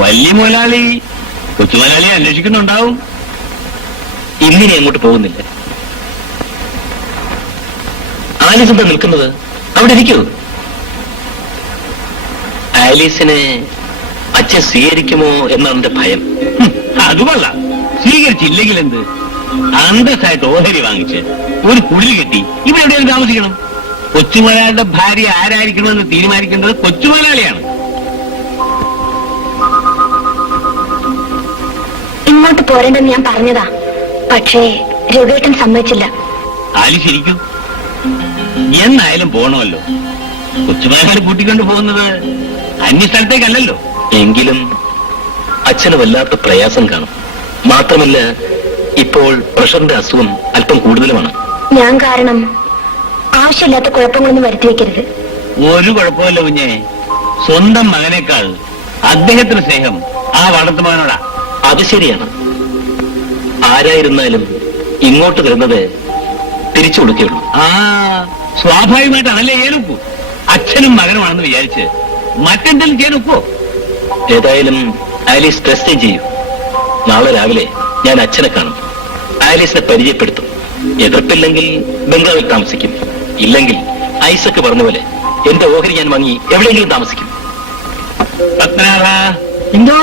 വലിയ മുതലാളി കൊച്ചു മുതലാളിയെ അന്വേഷിക്കുന്നുണ്ടാവും. ഇന്നിനി അങ്ങോട്ട് പോകുന്നില്ല. ആലീസ് എന്താ നിൽക്കുന്നത്? അവിടെ ഇരിക്കൂ. ആലീസിനെ അച്ഛൻ സ്വീകരിക്കുമോ എന്നാണ് എന്റെ ഭയം. അത് കൊള്ളാം. സ്വീകരിച്ചില്ലെങ്കിൽ എന്ത്? അന്തസ്സായിട്ട് ഓഹരി വാങ്ങിച്ച് ഒരു കുടിൽ കെട്ടി ഇവിടെ എവിടെയും താമസിക്കണം. കൊച്ചുമുതലാളിയുടെ ഭാര്യ ആരായിരിക്കണമെന്ന് തീരുമാനിക്കേണ്ടത് കൊച്ചുമുതലാളിയാണ്. ഇങ്ങോട്ട് പോരണ്ടെന്ന് ഞാൻ പറഞ്ഞതാ, പക്ഷേ രഘുവേട്ടൻ സമ്മതിച്ചില്ല. ആലീസ് ഇരിക്കൂ. എന്നായാലും പോണമല്ലോ. കൊച്ചുമുതലാളി കൂട്ടിക്കൊണ്ട് പോകുന്നത് അന്യസ്ഥലത്തേക്കല്ലല്ലോ. എങ്കിലും അച്ഛന് വല്ലാത്ത പ്രയാസം കാണും. മാത്രമല്ല, ഇപ്പോൾ പ്രഷറിന്റെ അസുഖം അല്പം കൂടുതലുമാണ്. ഞാൻ കാരണം ആവശ്യമില്ലാത്ത കുഴപ്പങ്ങളൊന്നും വരുത്തി വെക്കരുത്. ഒരു കുഴപ്പമില്ല കുഞ്ഞെ. സ്വന്തം മകനേക്കാൾ അദ്ദേഹത്തിന് സ്നേഹം ആ വളർത്തു മകനോടാ. അത് ശരിയാണ്. ആരായിരുന്നാലും ഇങ്ങോട്ട് വരുന്നത് തിരിച്ചു കൊടുക്കുകയുള്ളൂ. സ്വാഭാവികമായിട്ട് അതല്ലേ ചെയ്യാനൊക്കൂ. അച്ഛനും മകനുമാണെന്ന് വിചാരിച്ച് മറ്റെന്തെങ്കിലും ചെയ്യാനൊക്കോ? ഏതായാലും ആലീസ് ടെസ്റ്റ് ചെയ്യൂ. നാളെ രാവിലെ ഞാൻ അച്ഛനെ കാണും. ആലീസിനെ പരിചയപ്പെടുത്തും. എതിർപ്പില്ലെങ്കിൽ ബംഗ്ലാവിൽ താമസിക്കും. ഇല്ലെങ്കിൽ ഐസക്ക് പറഞ്ഞ പോലെ എന്റെ ഓഹരി ഞാൻ വാങ്ങി എവിടെയെങ്കിലും താമസിക്കും. പത്മനാഭ, എന്തോ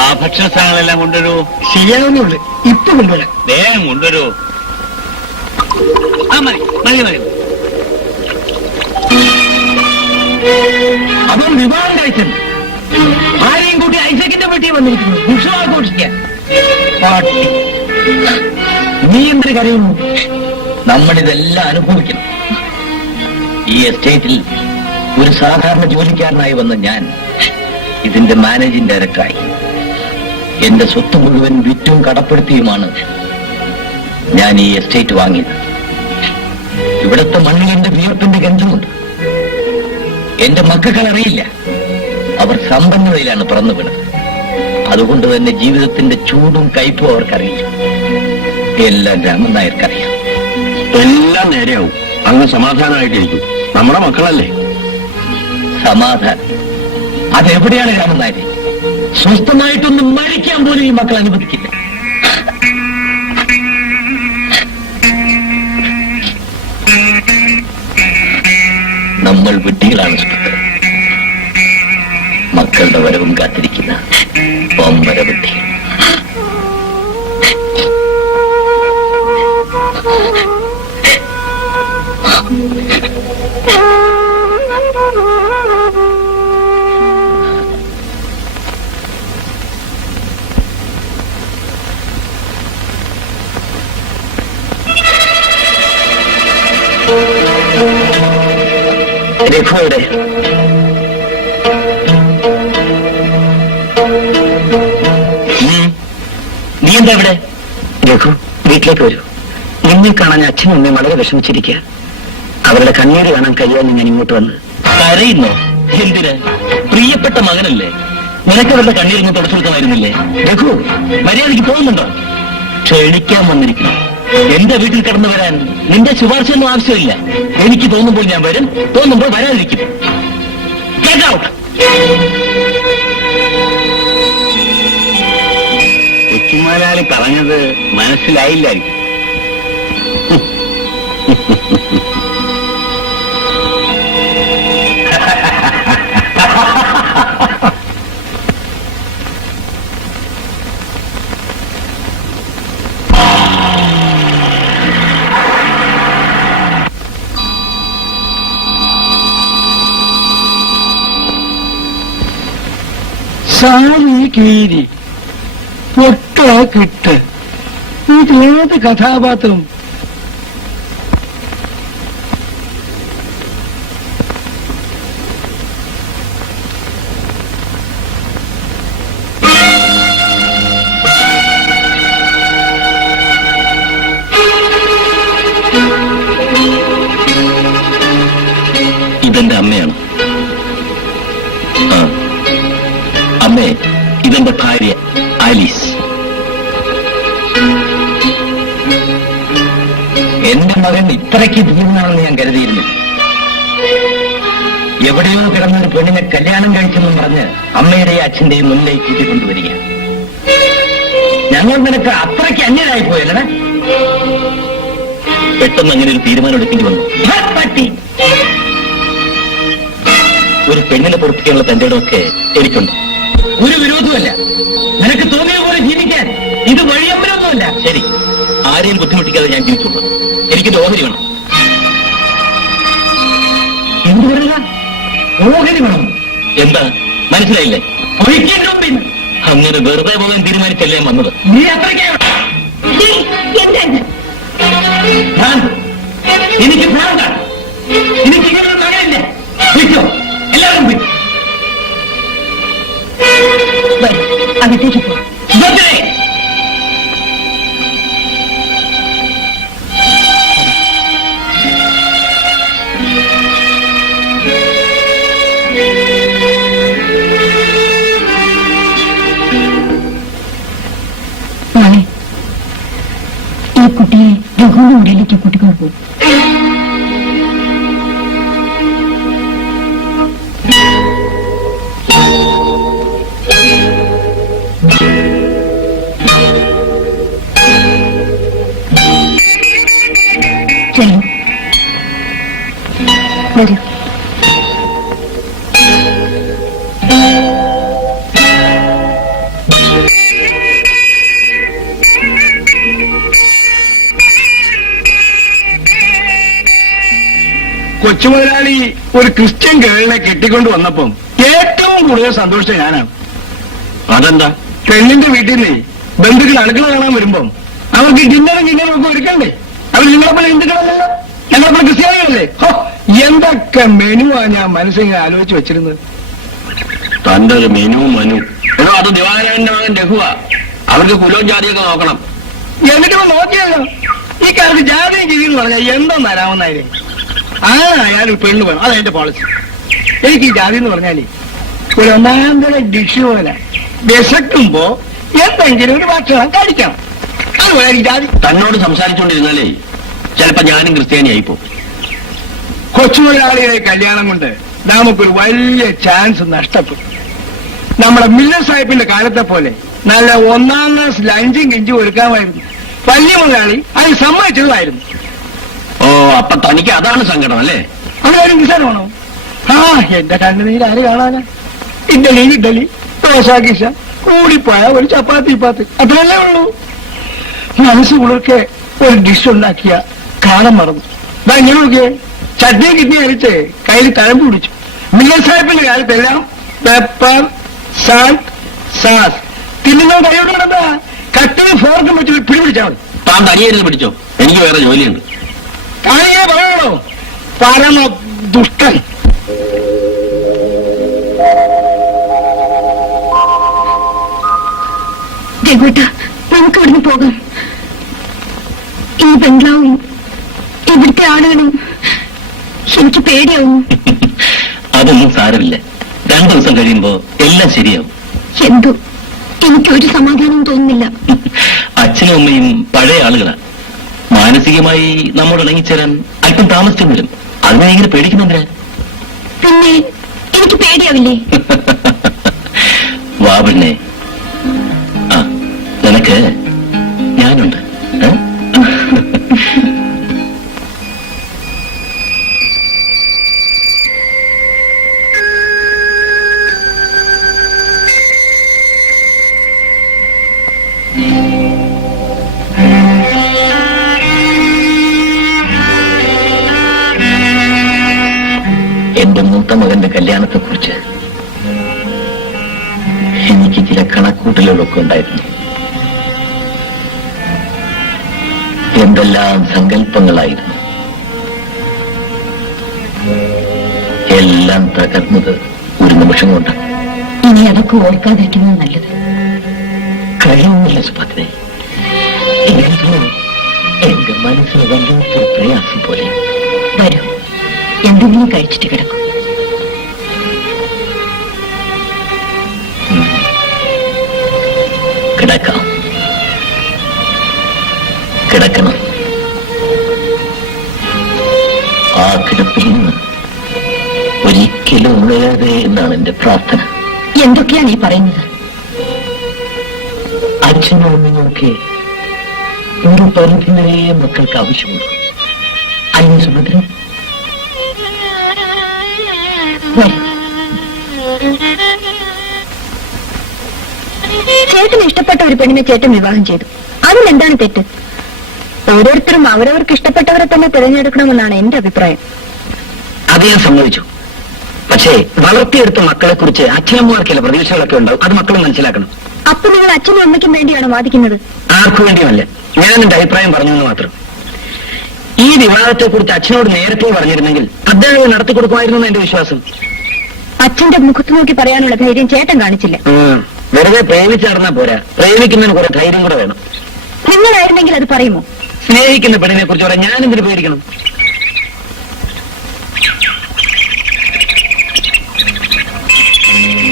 ആ ഭക്ഷണ സാധനങ്ങളെല്ലാം കൊണ്ടുവരൂ. ശരിയാവുന്നുള്ളു. ഇപ്പൊ കൊണ്ടുവരാം. വേഗം കൊണ്ടുവരൂ. മതി മതി മതി. അപ്പം വിവാഹം കഴിച്ചത് ആരെയും കൂട്ടി ഐസക്കിന്റെ വീട്ടിൽ വന്നിരിക്കുന്നു. ഉത്സവാഘോഷിക്കാൻ. നീ എന്തിനു കരയുന്നു? നമ്മളിതെല്ലാം അനുഭവിക്കണം. ഈ എസ്റ്റേറ്റിൽ ഒരു സാധാരണ ജോലിക്കാരനായി വന്ന ഞാൻ ഇതിന്റെ മാനേജിംഗ് ഡയറക്ടറായി. എന്റെ സ്വത്ത് മുഴുവൻ വിറ്റും കടപ്പെടുത്തിയുമാണ് ഞാൻ ഈ എസ്റ്റേറ്റ് വാങ്ങിയത്. ഇവിടുത്തെ മണ്ണിൽ എന്റെ വിയർപ്പിന്റെ ഗന്ധമുണ്ട്. എന്റെ മക്കൾ അറിയില്ല. അവർ സമ്പന്നതയിലാണ് പിറന്നു വീണത്. അതുകൊണ്ട് തന്നെ ജീവിതത്തിന്റെ ചൂടും കയ്പും അവർക്കറിയില്ല. എല്ലാം രാമൻ നായർക്കറിയാം. എല്ലാം നേരെയാവും. അങ്ങ് സമാധാനമായിട്ടിരിക്കും. നമ്മുടെ മക്കളല്ലേ. സമാധാനം അതെവിടെയാണ് രാമൻ നായരെ? സ്വസ്ഥമായിട്ടൊന്നും മരിക്കാൻ പോലും ഈ മക്കൾ അനുവദിക്കില്ല. നമ്മൾ വിഡ്ഢികളാണ് സുഹൃത്ത്. മക്കളുടെ വരവും കാത്തിരിക്കുന്ന പമ്പര വിഡ്ഢികൾ. രഘു എവിടെ? നീ എന്താ ഇവിടെ? രഘു, വീട്ടിലേക്ക് വരൂ. നിന്നെ കാണാൻ അച്ഛനും അമ്മയും വളരെ വിഷമിച്ചിരിക്കുക. അവരുടെ കണ്ണീര് കാണാൻ കഴിയാൻ ഞാൻ ഇങ്ങോട്ട് വന്ന്. കരയുന്നോ? എന്തിന്? പ്രിയപ്പെട്ട മകനല്ലേ. നിനക്ക് അവരുടെ കണ്ണീരിന്ന് തുടച്ചു കൊടുക്കാമായിരുന്നില്ലേ? രഘു, മര്യാദയ്ക്ക് പോകുന്നുണ്ടോ? ക്ഷണിക്കാൻ വന്നിരിക്കുന്നു. എന്റെ വീട്ടിൽ കടന്നു വരാൻ നിന്റെ ശുപാർശയൊന്നും ആവശ്യമില്ല. എനിക്ക് തോന്നുമ്പോൾ ഞാൻ വരും, തോന്നുമ്പോൾ വരാതിരിക്കും. Get out! കൊച്ചുമുതലാളി പറഞ്ഞത് മനസ്സിലായില്ലായിരിക്കും. സാരി കീരി പൊട്ട കിട്ട്. ഇതേത് കഥാപാത്രം? ഇതെന്റെ അമ്മയാണ്. അമ്മേ, ഇതെന്റെ ഭാര്യ ആലീസ്. എന്റെ മകൻ ഇത്രയ്ക്ക് ധീരനാണെന്ന് ഞാൻ കരുതിയിരുന്നു. എവിടെയോ കിടന്നൊരു പെണ്ണിനെ കല്യാണം കഴിച്ചെന്നും പറഞ്ഞ് അമ്മയുടെയും അച്ഛന്റെയും മുന്നിലേക്ക് കൂട്ടിക്കൊണ്ടുവരിക. ഞങ്ങൾ നിനക്ക് അത്രയ്ക്ക് അന്യരായി പോയല്ലേ? പെട്ടെന്ന് അങ്ങനെ ഒരു തീരുമാനം എടുക്കേണ്ടി വന്നു. പറ്റി ഒരു പെണ്ണിനെ പൊറപ്പിക്കാനുള്ള തന്റെ ഇടമൊക്കെ എനിക്കുണ്ട്. ഒരു വിരോധമല്ല. നിനക്ക് തോന്നിയ പോലെ ജീവിക്കാൻ ഇത് വഴിയമ്പലമൊന്നുമല്ല. ശരി, ആരെയും ബുദ്ധിമുട്ടിക്കാതെ ഞാൻ ജീവിച്ചോളാം. എനിക്കൊരു ഓഹരി വേണം. എന്ത് പറയുക? ഓഹരി വേണം? എന്താ മനസ്സിലായില്ലേ? ഒഴിക്കേണ്ട മുമ്പിൽ അങ്ങനെ വെറുതെ പോകാൻ തീരുമാനിച്ചല്ലേ വന്നത്? നീ അത്രയ്ക്കാണ് എനിക്ക് ഭ്രാന്താണ്. എനിക്ക് ഇങ്ങനൊരു മകനില്ല. വിളിച്ചോ, എല്ലാവരും പോയി അകത്തേക്ക് പോ. ഈ കുട്ടിയെ രഘുവിന്റെ മുറിയിലേക്ക് കൂട്ടിക്കൊണ്ടു പോകും. ചെല്ലു, വരൂ. കൊച്ചുമുതലാളി ഒരു ക്രിസ്ത്യൻ ഗേളിനെ കെട്ടിക്കൊണ്ട് വന്നപ്പം ഏറ്റവും കൂടുതൽ സന്തോഷിച്ച ഞാനാണ്. അതെന്താ? പെണ്ണിന്റെ വീട്ടിൽ നിന്ന് ബന്ധുക്കൾ അടുക്കള കാണാൻ വരുമ്പം അവർക്ക് ഡിന്നറും ഒക്കെ ഒരുക്കണ്ടേ? അവർ നിങ്ങളെപ്പോലെ ഹിന്ദുക്കളല്ലല്ലോ, ഞങ്ങളെപ്പോലെ ക്രിസ്ത്യാനികളല്ലേ. എന്തൊക്കെ മെനുവാ ഞാൻ മനസ്സിങ്ങനെ ആലോചിച്ച് വെച്ചിരുന്നത്. തന്റെ ഒരു മെനു എടോ, അത് ദിവാകരന്റെ മകൻ രഘുവാ. അവർക്ക് കുലവും ജാതിയൊക്കെ നോക്കണം. എന്നിട്ട് നോക്കിയല്ലോ, ഈ കാലത്ത് ജാതിയും ജീവി എന്ന് പറഞ്ഞാൽ എന്തോ തരാമെന്നായിരുന്നു. അയാൾ പെണ്ണ് വേണം, അതെന്റെ പോളിസി. എനിക്ക് ഈ ജാതി എന്ന് പറഞ്ഞാലേ ഒരു ഒന്നാന്തര ഡിഷ് പോലെ വിശക്കുമ്പോ എന്തെങ്കിലും ഒരു ഭക്ഷണം കഴിക്കണം. അതുപോലെ എനിക്ക് ജാതി. തന്നോട് സംസാരിച്ചുകൊണ്ടിരുന്നാലേ ചിലപ്പോ ഞാനും ക്രിസ്ത്യാനിയായിപ്പോ. കൊച്ചുമുതലാളിയുടെ കല്യാണം കൊണ്ട് നമുക്കൊരു വലിയ ചാൻസ് നഷ്ടപ്പെട്ടു. നമ്മുടെ മില്ലർ സാഹിബിന്റെ കാലത്തെ പോലെ നല്ല ഒന്നാം ക്ലാസ് ലഞ്ചും കിഞ്ചും ഒരുക്കാമായിരുന്നു. വലിയ മുതലാളി അത് സമ്മതിച്ചതായിരുന്നു. ഓ, അപ്പൊ തനിക്ക് അതാണ് സങ്കടം അല്ലേ? അങ്ങനെ നിസാരമാണോ? എന്റെ കണ്ണുനീര് ആര് കാണാനാ? ഇഡലി ദോശ കിശ കൂടിപ്പോയ ഒരു ചപ്പാത്തി അത്രയല്ലേ ഉള്ളൂ. മനസ്സ് കുളിർക്കെ ഒരു ഡിഷ് ഉണ്ടാക്കിയ കാലം മറന്നു. ഇങ്ങനെ നോക്കിയേ, ചട്നി കിഡ്നി അരിച്ച് കയ്യിൽ തഴമ്പ് പിടിച്ചു. മില്ലർ സാഹിബിന്റെ കാലത്തെല്ലാം പെപ്പർ സാൾട്ട് സാസ് തിന്നുന്ന കൈയോട് കിടന്ന കട്ടിയും ഫോർക്കും വെച്ച് പിടിപിടിച്ചാൽ മതി. താൻ തനിയായിരുന്നു പിടിച്ചോ, എനിക്ക് വേറെ ജോലിയുണ്ട്. കാണിയെ പറയണോ? പരമ ദുഷ്ടൻ. രഘുട്ട, നമുക്ക് ഇവിടുന്ന് പോകാം. ഈ ബംഗ്ലാവും ഇവിടുത്തെ ആളുകളും എനിക്ക് പേടിയാവും. അതൊന്നും സാരമില്ല. 2 ദിവസം കഴിയുമ്പോ എല്ലാം ശരിയാവും. എന്തോ എനിക്കൊരു സമാധാനം തോന്നുന്നില്ല. അച്ഛനും അമ്മയും പഴയ ആളുകളാണ്. മാനസികമായി നമ്മോട് ഇണങ്ങിച്ചേരാൻ അല്പം താമസിച്ചും വരും. അതിനെ ഇങ്ങനെ പേടിക്കുന്നെന്തിനാ? പിന്നെ എനിക്ക് പേടിയാവില്ലേ? വാ പെണ്ണേ, നിനക്ക് ഞാനുണ്ട്. എന്റെ മൂത്ത മകന്റെ കല്യാണത്തെക്കുറിച്ച് എനിക്ക് ചില കണക്കൂട്ടലുകളൊക്കെ ഉണ്ടായിരുന്നു. എന്തെല്ലാം സങ്കല്പങ്ങളായിരുന്നു. എല്ലാം തകർന്നത് ഒരു നിമിഷം കൊണ്ടാണ്. ഇനി അതൊക്കെ ഓർക്കാതിരിക്കുന്നത് നല്ലത്. കഴിയുന്നില്ല സുഭദ്രേ. എന്റെ മനസ്സിന് വല്ലാത്തൊരു പ്രയാസം പോലെ. വരൂ, എന്തെങ്കിലും കഴിച്ചിട്ട് കിടക്കും. കിടക്കാം, കിടക്കണം. ആ കിടപ്പിൽ നിന്ന് ഒരിക്കലും ഒരിക്കലും ഉണരാതെ എന്നാണ് എന്റെ പ്രാർത്ഥന. എന്തൊക്കെയാണ് ഈ പറയുന്നത്? അച്ഛനും അമ്മയൊക്കെ ഒരു പരിധി വരെ മക്കൾക്ക് ആവശ്യമുള്ളൂ. അയ്യോ സുഭദ്ര, ചേട്ടന് ഇഷ്ടപ്പെട്ട ഒരു പെണ്ണിനെ ചേട്ടൻ വിവാഹം ചെയ്തു. അതിലെന്താണ് തെറ്റ്? ഓരോരുത്തരും അവരവർക്ക് ഇഷ്ടപ്പെട്ടവരെ തന്നെ തിരഞ്ഞെടുക്കണമെന്നാണ് എന്റെ അഭിപ്രായം. അത് ഞാൻ സമ്മതിച്ചു. പക്ഷേ വളർത്തിയെടുത്ത മക്കളെ കുറിച്ച് അച്ഛനമ്മമാർക്കുള്ള പ്രതീക്ഷകളൊക്കെ ഉണ്ടാവും. അത് മക്കൾ മനസ്സിലാക്കണം. അപ്പൊ നിങ്ങൾ അച്ഛനും അമ്മയ്ക്കും വേണ്ടിയാണോ വാദിക്കുന്നത്? ആർക്കു വേണ്ടിയുമല്ല, ഞാൻ എന്റെ അഭിപ്രായം പറഞ്ഞെന്ന് മാത്രം. ഈ വിവാഹത്തെ കുറിച്ച് അച്ഛനോട് നേരത്തെ പറഞ്ഞിരുന്നെങ്കിൽ അദ്ദേഹം നടത്തി കൊടുക്കുമായിരുന്നു എന്റെ വിശ്വാസം. അച്ഛന്റെ മുഖത്ത് നോക്കി പറയാനുള്ള ധൈര്യം ചേട്ടൻ കാണിച്ചില്ല. വെറുതെ പ്രേമിച്ച് നടന്നാ പോരാ, പ്രേമിക്കുന്നതിന് കുറെ ധൈര്യം കൂടെ വേണം. നിങ്ങളായിരുന്നെങ്കിൽ അത് പറയുമോ? സ്നേഹിക്കുന്ന പെണ്ണിനെ കുറിച്ച് പറയാൻ ഞാൻ എന്തിനു പേടിക്കണം?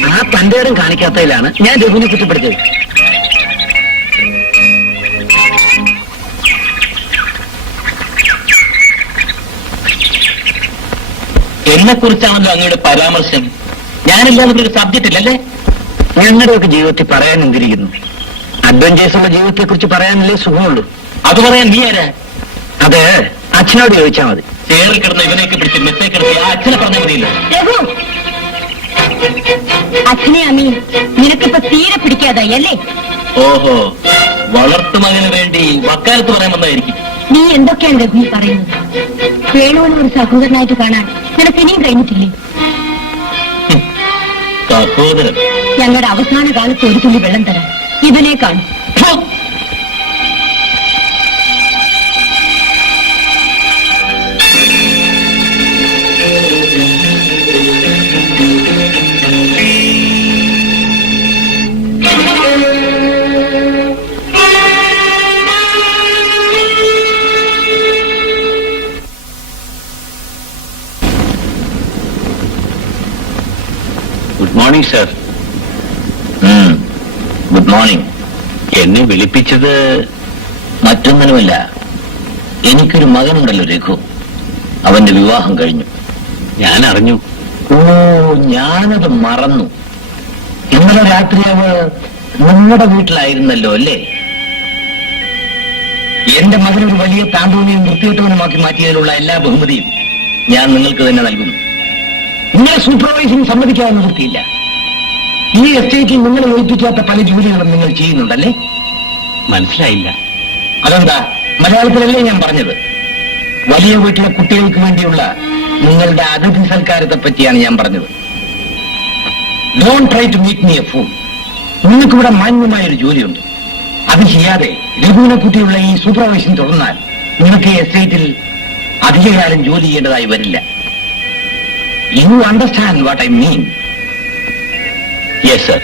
ആ തന്റെ ഇടം കാണിക്കാത്തതിലാണ് ഞാൻ രഘുവിനെ കുറ്റപ്പെടുത്തിയത്. എന്നെ കുറിച്ചാണല്ലോ അങ്ങയുടെ പരാമർശം. ഞാനില്ലാതെ ഒരു സബ്ജക്റ്റ് ഇല്ലല്ലേ? ഞങ്ങളുടെയൊക്കെ ജീവിതത്തിൽ പറയാൻ എന്തിരിക്കുന്നു? അഡ്വഞ്ചേഴ്സുള്ള ജീവിതത്തെ കുറിച്ച് പറയാനല്ലേ സുഖമുള്ളൂ. അത് പറയാൻ നീ ആരാ? അത് അച്ഛനോട് ചോദിച്ചാൽ മതി. ചേറിൽ കിടന്ന ഇവനെയൊക്കെ പിടിച്ച് മെത്തേക്കെടുത്ത് ആ അച്ഛനെ പറഞ്ഞാൽ മതിയില്ല. രഘു, അച്ഛനെ അമ്മയും നിനക്കിപ്പോ തീരെ പിടിക്കാതായി അല്ലേ? ഓഹോ, വളർത്തുമകന് വേണ്ടി വക്കാലത്ത് പറയാൻ വന്നായിരിക്കും. നീ എന്തൊക്കെയാണ് രഘു പറയുന്നത്? വേണുവിനെ ഒരു സഹോദരനായിട്ട് കാണാൻ നിനക്ക് ഇനിയും കഴിഞ്ഞിട്ടില്ലേ? സഹോദരൻ? ഞങ്ങളുടെ അവസാന കാലത്ത് ഒരു തുള്ളി വെള്ളം തരാം. ഇവനെ കാണും. Good morning sir. Good morning. എന്നെ വിളിപ്പിച്ചത് മറ്റൊന്നിനുമില്ല. എനിക്കൊരു മകനുണ്ടല്ലോ രഘു, അവന്റെ വിവാഹം കഴിഞ്ഞു. ഞാൻ അറിഞ്ഞു. ഓ, ഞാനത് മറന്നു. ഇന്നലെ രാത്രി അവൾ നിങ്ങളുടെ വീട്ടിലായിരുന്നല്ലോ അല്ലേ? എന്റെ മകനൊരു വലിയ താന്തോണിയും വൃത്തികെട്ടവനുമാക്കി മാറ്റിയതിലുള്ള എല്ലാ ബഹുമതിയും ഞാൻ നിങ്ങൾക്ക് തന്നെ നൽകുന്നു. നിങ്ങളെ സൂപ്പർവൈസിംഗ് സമ്മതിക്കാതെ നിർത്തിയില്ല. ഈ എസ്റ്റേറ്റിൽ നിങ്ങളെ ഏൽപ്പിക്കാത്ത പല ജോലികളും നിങ്ങൾ ചെയ്യുന്നുണ്ടല്ലേ? മനസ്സിലായില്ല. അതെന്താ, മലയാളത്തിലല്ലേ ഞാൻ പറഞ്ഞത്? വലിയ വീട്ടിലെ കുട്ടികൾക്ക് വേണ്ടിയുള്ള നിങ്ങളുടെ അതിഥി സൽക്കാരത്തെ പറ്റിയാണ് ഞാൻ പറഞ്ഞത്. Don't try to make me a fool. നിങ്ങൾക്കിവിടെ മാന്യമായൊരു ജോലിയുണ്ട്. അത് ചെയ്യാതെ രഘുവിനെ കുട്ടിയുള്ള ഈ സൂപ്പർവൈസിംഗ് തുടർന്നാൽ നിങ്ങൾക്ക് ഈ എസ്റ്റേറ്റിൽ അധികകാലം ജോലി ചെയ്യേണ്ടതായി വരില്ല. You understand what I mean? Yes sir.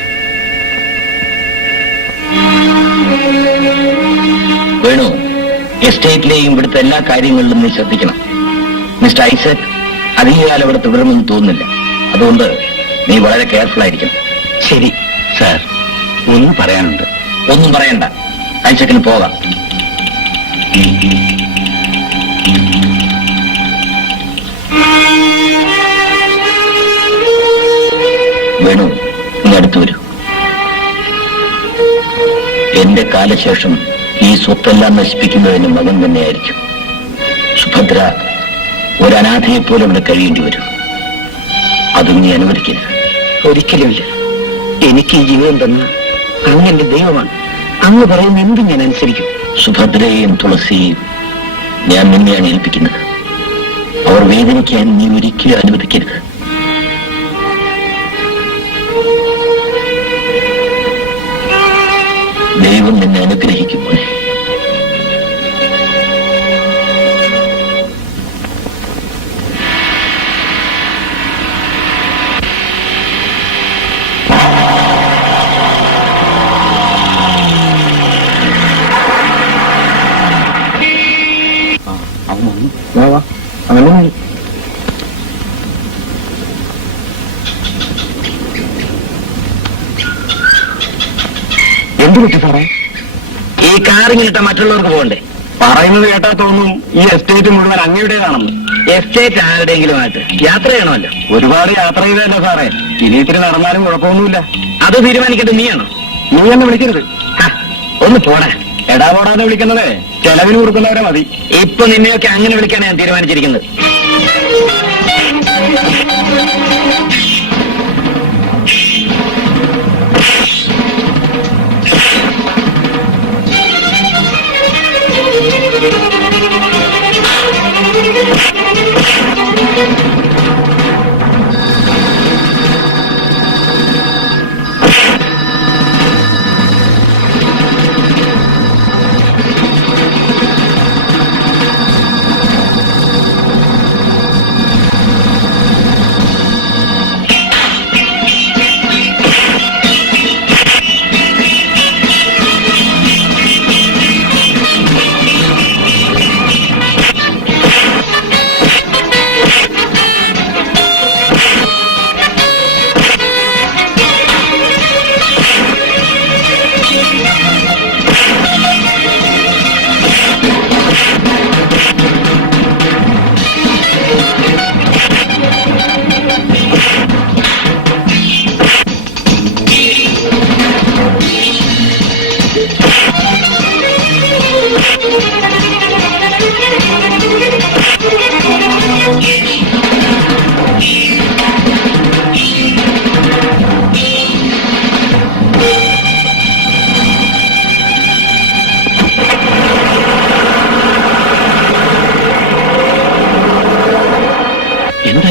Venu, എസ്റ്റേറ്റിലെയും ഇവിടുത്തെ എല്ലാ കാര്യങ്ങളിലും നീ ശ്രദ്ധിക്കണം. മിസ്റ്റർ ഐസക് അധികകാലം ഇവിടെ തുടരുമെന്ന് തോന്നുന്നില്ല. അതുകൊണ്ട് നീ വളരെ കെയർഫുൾ ആയിരിക്കണം. ശരി സാർ. ഒന്നും പറയാനുണ്ട്. ഒന്നും പറയണ്ട, ഐസക്കിന് പോകാം. വേണു, നീ അടുത്തു വരൂ. എന്റെ കാലശേഷം ഈ സ്വത്തെല്ലാം നശിപ്പിക്കുന്നതിന് മകൻ തന്നെയായിരിക്കും. സുഭദ്ര ഒരു അനാഥയെപ്പോലെ ഇവിടെ കഴിയേണ്ടി വരും. അതും നീ അനുവദിക്കരുത്. ഒരിക്കലുമില്ല. എനിക്ക് ഈ ജീവിതം തന്ന അങ്ങ് എന്റെ ദൈവമാണ്. അങ്ങ് പറയുന്ന എന്തും ഞാൻ അനുസരിക്കും. സുഭദ്രയെയും തുളസിയെയും ഞാൻ നിന്നെയാണ് ഏൽപ്പിക്കുന്നത്. അവർ വേദനിക്കാൻ നീ ഒരിക്കലും അനുവദിക്കരുത്. ദൈവം നിന്നെ അനുഗ്രഹിക്കും. എന്ത് പറ്റി സാറേ? ഈ കാറിങ്ങിലിട്ട മറ്റുള്ളവർക്ക് പോകണ്ടേ? പറയുന്നത് കേട്ടാ തോന്നും ഈ എസ്റ്റേറ്റ് മുഴുവൻ അങ്ങയുടേതാണെന്ന്. എസ്റ്റേറ്റ് ആരുടെയെങ്കിലുമായിട്ട് യാത്ര ചെയ്യണമല്ലോ. ഒരുപാട് യാത്ര ചെയ്തല്ലോ സാറേ, ഇനി ഇത്തിരി നടന്നാലും കുഴപ്പമൊന്നുമില്ല. അത് തീരുമാനിക്കേണ്ടത് നീയാണോ? നീ എന്നെ വിളിക്കരുത്. ഹ, ഒന്ന് പോടാ. എടാ പോടാന്ന് വിളിക്കുന്നത് ചെലവിന് കൊടുക്കുന്നവരെ മതി. ഇപ്പൊ നിന്നെയൊക്കെ അങ്ങനെ വിളിക്കാനാണ് ഞാൻ തീരുമാനിച്ചിരിക്കുന്നത്.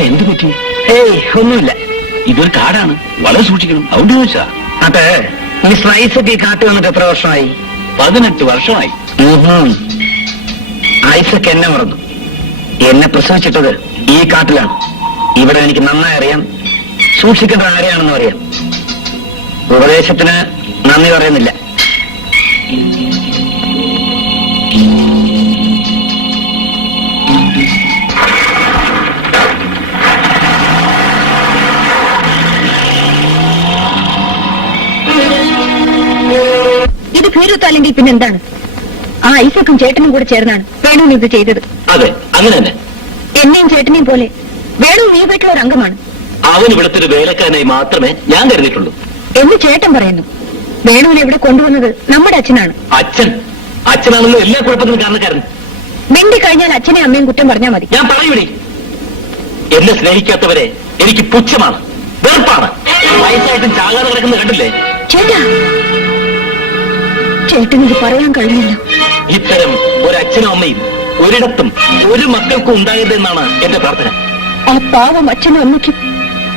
എന്ത് പറ്റി? ഏയ് ഒന്നുമില്ല. ഇതൊരു കാടാണ്, വളരെ സൂക്ഷിക്കണം. അതുകൊണ്ട് ചോദിച്ചാ. അത് ഈ സ്ലൈസൊക്കെ ഈ കാട്ട് വന്നിട്ട് എത്ര വർഷമായി? 18 വർഷമായി. ഐസക്ക് എന്നെ മറന്നു. എന്നെ പ്രസവിച്ചിട്ടത് ഈ കാട്ടിലാണ്. ഇവിടെ എനിക്ക് നന്നായി അറിയാം, സൂക്ഷിക്കേണ്ടത് ആരെയാണെന്നും അറിയാം. ഉപദേശത്തിന് നന്ദി പറയുന്നില്ല. ഇത് ഭീരുത്വല്ലെങ്കിൽ പിന്നെന്താണ്? ആ ഐസക്കും ചേട്ടനും കൂടെ ചേർന്നാണ് വേണു ഇത് ചെയ്തത്. അതെ, അങ്ങനെ തന്നെ. എന്നെയും ചേട്ടനെയും പോലെ വേണു ഈ വീട്ടിലെ ഒരു അംഗമാണ്. അവൻ ഇവിടുത്തെ ഒരു വേലക്കാരനായി മാത്രമേ ഞാൻ കരുതിയിട്ടുള്ളൂ എന്ന് ചേട്ടൻ പറയുന്നു. വേണുവിനെ ഇവിടെ കൊണ്ടുവന്നത് നമ്മുടെ അച്ഛനാണ്. അച്ഛനാണല്ലോ എല്ലാ കുഴപ്പത്തിനും കാരണക്കാരൻ. മിണ്ടി കഴിഞ്ഞാൽ അച്ഛനെ അമ്മയും കുറ്റം പറഞ്ഞാൽ മതി. ഞാൻ പറയൂടി, എന്നെ സ്നേഹിക്കാത്തവരെ എനിക്ക് പുച്ഛമാണ്, വെറുപ്പാണ്. വയസ്സായിട്ടും ചാകാതെ കിടക്കുന്ന കണ്ടില്ലേ? ചേട്ടാ, ചേട്ടനിത് പറയാൻ കഴിയില്ല. ഇത്തരം ഒരു അച്ഛനും അമ്മയും ഒരിടത്തും ഒരു മക്കൾക്കും ഉണ്ടായതെന്നാണ് എന്റെ പ്രാർത്ഥന. ആ പാവം അച്ഛനും അമ്മയ്ക്കും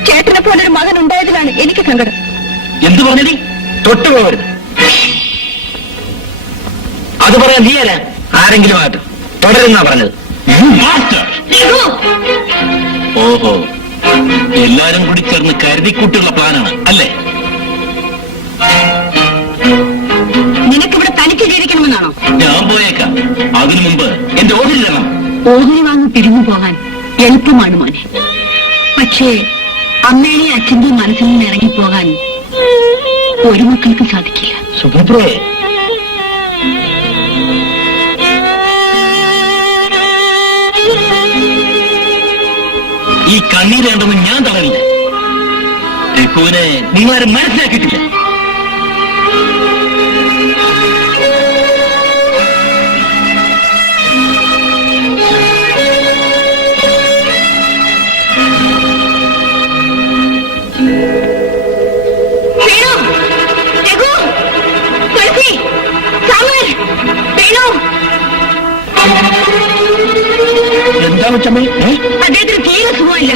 ചേട്ടനെ പോലൊരു മകൻ ഉണ്ടായതിലാണ് എനിക്ക് സങ്കടം. എന്തു പറഞ്ഞടി? തൊട്ടുപോകരുത്. അത് പറയാൻ നീ ആരാ? ആരെങ്കിലും ആയിട്ട് തുടരുന്നാ പറഞ്ഞത്. മാസ്റ്റർ. ഓഹോ, എല്ലാരും കൂടി ചേർന്ന് കരുതിക്കൂട്ടിയുള്ള പ്ലാനാണ് അല്ലേ? നിനക്കിവിടെ തനിക്ക് ജീവിക്കണമെന്നാണോ? ഞാൻ പോയേക്കാം. അതിനു മുമ്പ് എന്റെ ഓഹരി തരണം. ഓഹരി വാങ്ങി പിരിഞ്ഞു പോകാൻ എളുപ്പമാണ് മോനെ. പക്ഷേ അമ്മയുടെയും അച്ഛന്റെയും മനസ്സിൽ നിന്ന് ഇറങ്ങിപ്പോകാൻ ഒരു മക്കൾക്ക് സാധിക്കില്ല. സുഭദ്രേ, ഈ കണ്ണീരേണ്ടെന്ന് ഞാൻ തടവില്ല. രഘുവിനെ നിങ്ങളാരും മനസ്സിലാക്കിയിട്ടില്ല. എന്താ വെച്ചമ്മേ? അദ്ദേഹത്തിന് തീരെ സുഖമില്ല.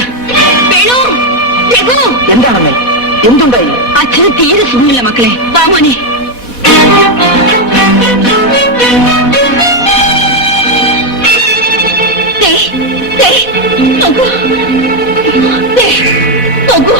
എന്താണമ്മേ? എന്തുണ്ടായി? അച്ഛന് തീരെ സുഖമില്ല മക്കളെ. വാമോനെ. നോക്കൂ, നോക്കൂ.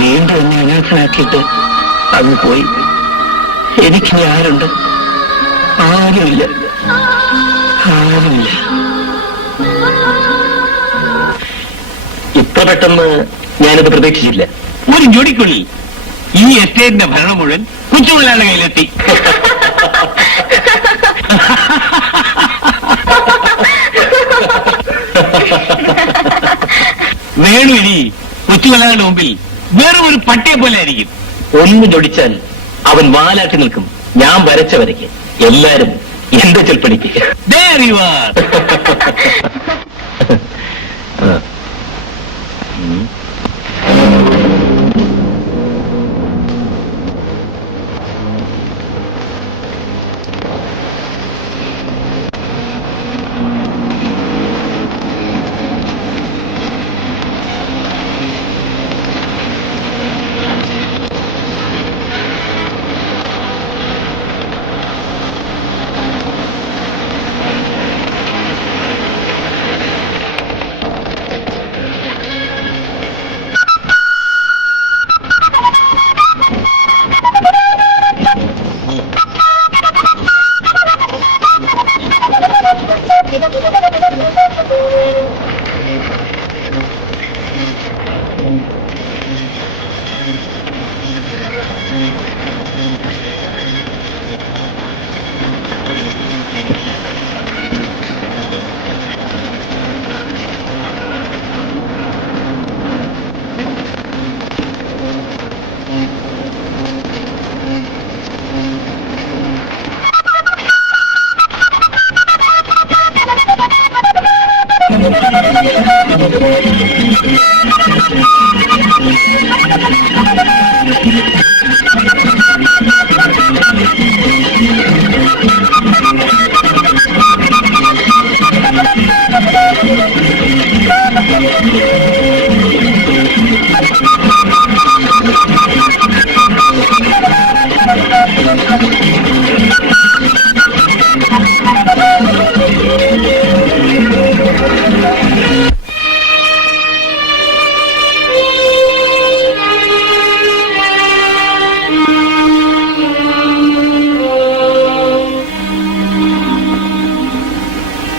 വീണ്ടും എന്നെ അനാഥനാക്കിയിട്ട് അങ്ങ് പോയി. എനിക്ക് ആരുണ്ട്? ആരുമില്ല, ആരുമില്ല. ഇത്ര പെട്ടെന്ന് ഞാനിത് പ്രതീക്ഷിച്ചില്ല. ഒരു ജോഡിക്കുള്ളിൽ ഈ എസ്റ്റേറ്റിന്റെ ഭരണം മുഴുവൻ കൊച്ചുമുതലാളിയുടെ കയ്യിലെത്തി. വേണു ഇനി കൊച്ചുമുതലാളിയുടെ മുമ്പിൽ വേറെ ഒരു പട്ടിയെ പോലെ ആയിരിക്കും. ഒന്ന് ജൊടിച്ചാൽ അവൻ വാലാട്ടി നിൽക്കും. ഞാൻ വരച്ച വരയ്ക്ക് എല്ലാരും എന്റെ ചെൽപ്പടിക്ക്. There you are.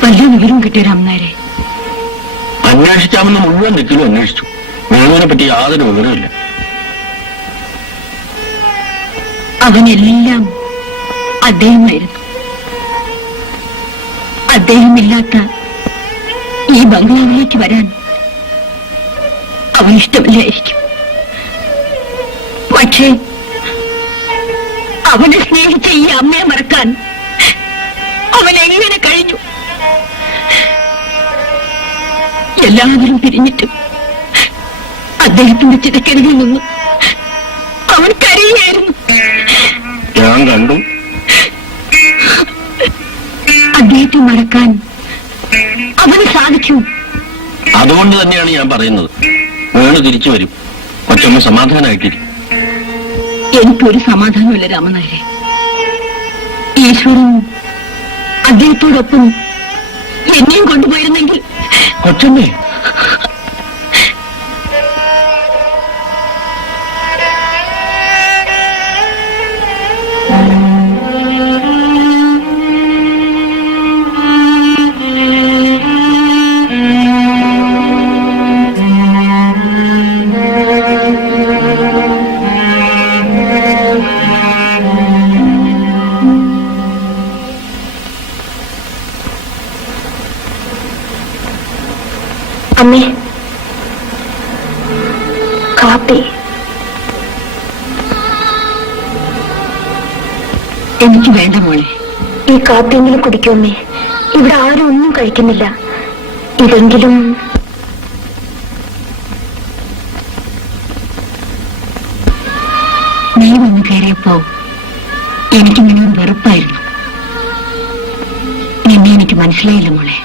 വല്ല വിവരം കിട്ടിയ രാമനാരെ? അന്വേഷിക്കാമെന്ന് മുഴുവൻ ദിക്കിലും അന്വേഷിച്ചു. വേണുവിനെ പറ്റി യാതൊരു വിവരമില്ല. അവനെല്ലാം അദ്ദേഹമായിരുന്നു. അദ്ദേഹമില്ലാത്ത ഈ ബംഗ്ലാവിലേക്ക് വരാൻ അവൻ ഇഷ്ടമില്ലായിരിക്കും. പക്ഷേ അവനെ സ്നേഹിച്ച ഈ അമ്മയെ മറക്കാൻ അവൻ എങ്ങനെ കഴിഞ്ഞു? എല്ലാവരും പിരിഞ്ഞിട്ടും അദ്ദേഹത്തിന്റെ ചിതക്കരികിൽ നിന്ന് അവൻ കരയുകയായിരുന്നു. ഞാൻ കണ്ടു. അദ്ദേഹത്തെ മറക്കാൻ അവന് സാധിച്ചു. അതുകൊണ്ട് തന്നെയാണ് ഞാൻ പറയുന്നത്, വേണു തിരിച്ചു വരും. കൊച്ചമ്മ സമാധാനമായിട്ടിരിക്കും. എനിക്കൊരു സമാധാനമില്ല രാമനായരെ. ഈശ്വരൻ അദ്ദേഹത്തോടൊപ്പം എന്നെയും കൊണ്ടുപോയിരുന്നെങ്കിൽ. കൊച്ചമ്മേ, അമ്മേ, കാപ്പി. എനിക്ക് വേണ്ട മോളെ. ഈ കാപ്പിയെങ്കിലും കുടിക്കുമേ. ഇവിടെ ആരും ഒന്നും കഴിക്കുന്നില്ല. ഇതെങ്കിലും നീ വന്ന് കയറിയപ്പോ എനിക്കിങ്ങനെ ഒരു വെറുപ്പായിരുന്നു. നിന്നെ എനിക്ക് മനസ്സിലായില്ല മോളെ.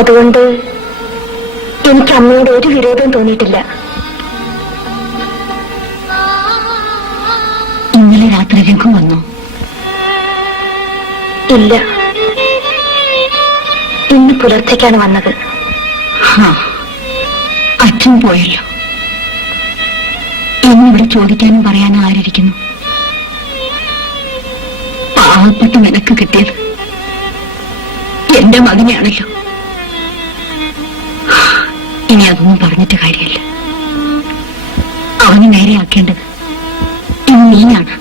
അതുകൊണ്ട് എനിക്ക് അമ്മയോട് ഒരു വിരോധം തോന്നിയിട്ടില്ല. ഇന്നലെ രാത്രി രഘു വന്നു? ഇല്ല, ഇന്ന് പുലർച്ചയ്ക്കാണ് വന്നത്. അച്ഛൻ പോയല്ലോ. എന്നിവിടെ ചോദിക്കാനും പറയാനും ആരിയിരിക്കുന്നു? പാവപ്പെട്ട നിനക്ക് കിട്ടിയത് എന്റെ മകനെയാണല്ലോ. ഇനി അതൊന്നും പറഞ്ഞിട്ട് കാര്യമില്ല. അവന് നേരെയാക്കേണ്ടത് ഇനി നീയാണ്.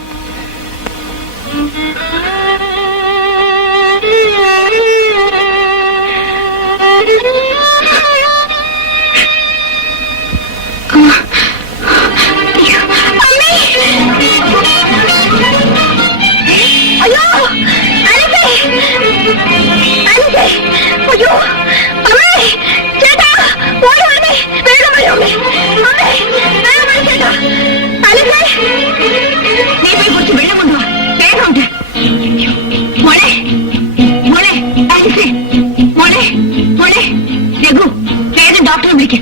ഡോക്ടറെ വിളിക്ക്.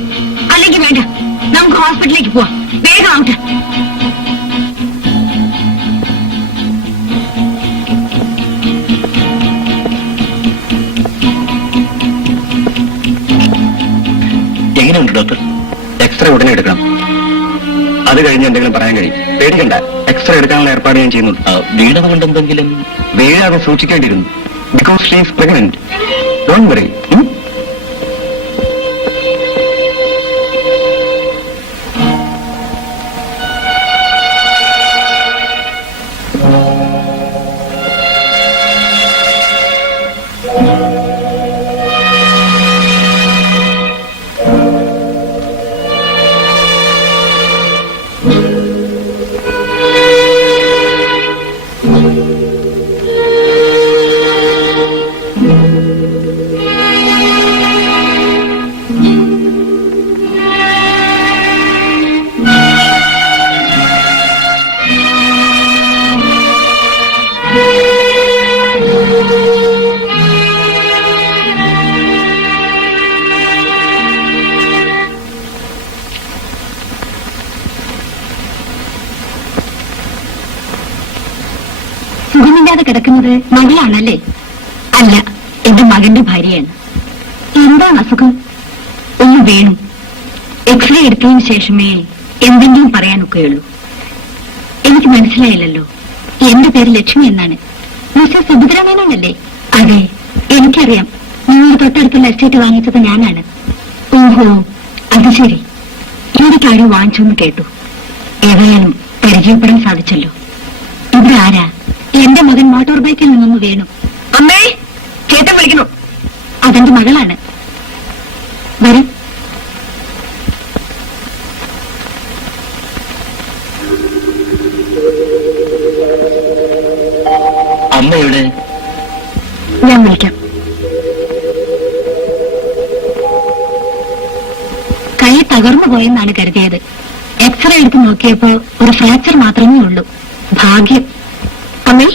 അല്ലെങ്കിൽ വേണ്ട, നമുക്ക് ഹോസ്പിറ്റലിലേക്ക് പോവാം. വേഗം ആവട്ടെ. എങ്ങനെയുണ്ട് ഡോക്ടർ? എക്സ്റേ ഉടനെ എടുക്കണം. അത് കഴിഞ്ഞ് എന്തെങ്കിലും പറയാൻ കഴിയും. പേടിക്കണ്ട, എക്സ്റേ എടുക്കാനുള്ള ഏർപ്പാട് ഞാൻ ചെയ്യുന്നുണ്ട്. വീണത് കൊണ്ട് എന്തെങ്കിലും? വീഴാതെ സൂക്ഷിക്കേണ്ടിയിരുന്നു. Because she is pregnant. Don't worry. സുഖമില്ലാതെ കിടക്കുന്നത് മകളാണല്ലേ? അല്ല, എന്റെ മകന്റെ ഭാര്യയാണ്. എന്താണ് അസുഖം? ഒന്ന് വീണു. എക്സ്റേ എടുത്തതിന് ശേഷമേ എന്തെങ്കിലും പറയാനൊക്കെയുള്ളൂ. എനിക്ക് മനസ്സിലായില്ലല്ലോ. എന്റെ പേര് ലക്ഷ്മി എന്നാണ്. മിസ്റ്റർ സുഭദ്രമേനോനല്ലേ? അതെ, എനിക്കറിയാം. നിങ്ങൾ തൊട്ടടുത്തുള്ള എസ്റ്റേറ്റ് വാങ്ങിച്ചത് ഞാനാണ്. ഓഹോ, അത് ശരി. എന്റെ കാര്യം വാങ്ങിച്ചെന്ന് കേട്ടു. ഏതായാലും പരിചയപ്പെടാൻ സാധിച്ചല്ലോ. ഇവിടെ ആരാ? എന്റെ മകൻ മോട്ടോർ ബൈക്കിൽ നിന്നൊന്ന് വീണു. അമ്മേ, ചേട്ടൻ വിളിക്കുന്നു. അതെന്റെ മകളാണ്. വരും. അമ്മയുടെ ഞാൻ വിളിക്കാം. കൈ തകർന്നു പോയെന്നാണ് കരുതിയത്. എക്സ്റേ എടുത്ത് നോക്കിയപ്പോ ഒരു ഫ്രാക്ചർ മാത്രമേ ഉള്ളൂ. ഭാഗ്യം. അമ്മേ,